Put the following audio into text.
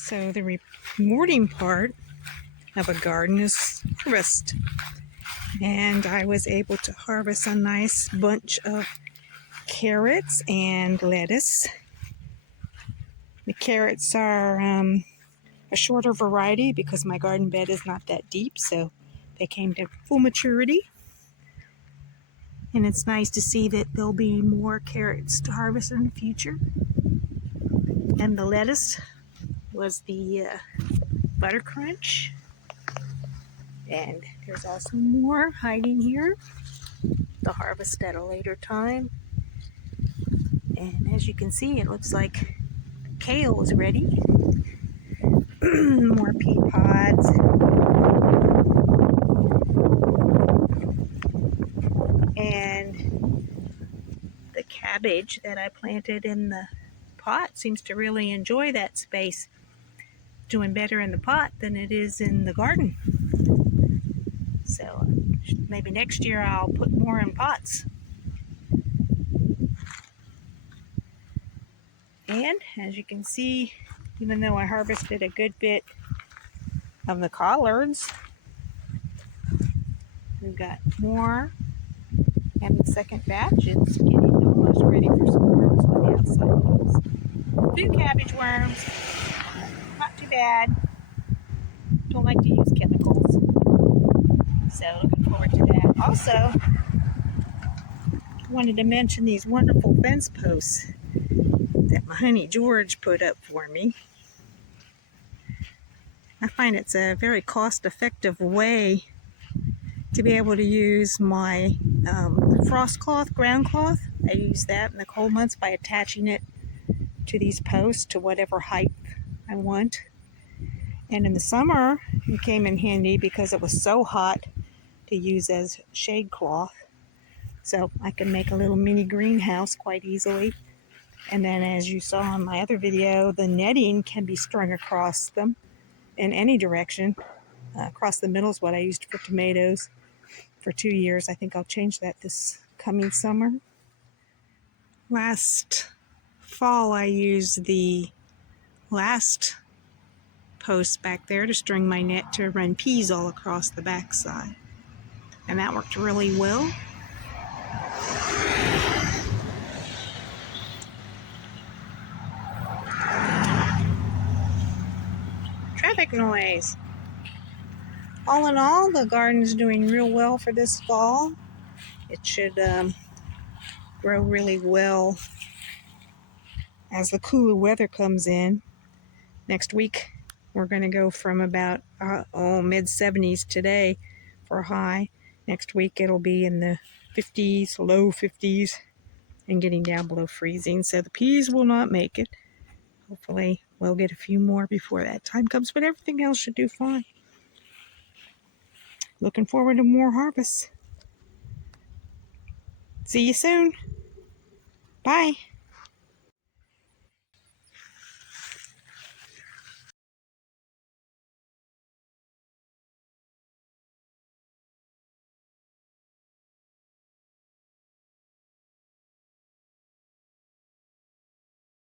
So the rewarding part of a garden is harvest. And I was able to harvest a nice bunch of carrots and lettuce. The carrots are a shorter variety because my garden bed is not that deep, so they came to full maturity. And it's nice to see that there'll be more carrots to harvest in the future. And the lettuce was the butter crunch. And there's also more hiding here to harvest at a later time. And as you can see, it looks like kale is ready. More pea pods. And the cabbage that I planted in the pot seems to really enjoy that space. Doing better in the pot than it is in the garden. So maybe next year I'll put more in pots. And as you can see, even though I harvested a good bit of the collards, we've got more. And the second batch is getting almost ready for some worms on the outside. Few cabbage worms, not too bad. Don't like to use chemicals. So looking forward to that. Also, wanted to mention these wonderful fence posts that my honey George put up for me. I find it's a very cost-effective way to be able to use my frost cloth, ground cloth. I use that in the cold months by attaching it to these posts to whatever height I want. And in the summer, it came in handy because it was so hot to use as shade cloth. So I can make a little mini greenhouse quite easily. And then as you saw in my other video, the netting can be strung across them in any direction. Across the middle is what I used for tomatoes for 2 years. I think I'll change that this coming summer. Last fall I used the last post back there to string my net to run peas all across the backside. And that worked really well. Traffic noise. All in all, the garden's doing real well for this fall. It should grow really well as the cooler weather comes in. Next week, we're going to go from about mid-70s today for a high. Next week, it'll be in the 50s, low 50s, and getting down below freezing. So the peas will not make it. Hopefully, we'll get a few more before that time comes, but everything else should do fine. Looking forward to more harvests. See you soon. Bye.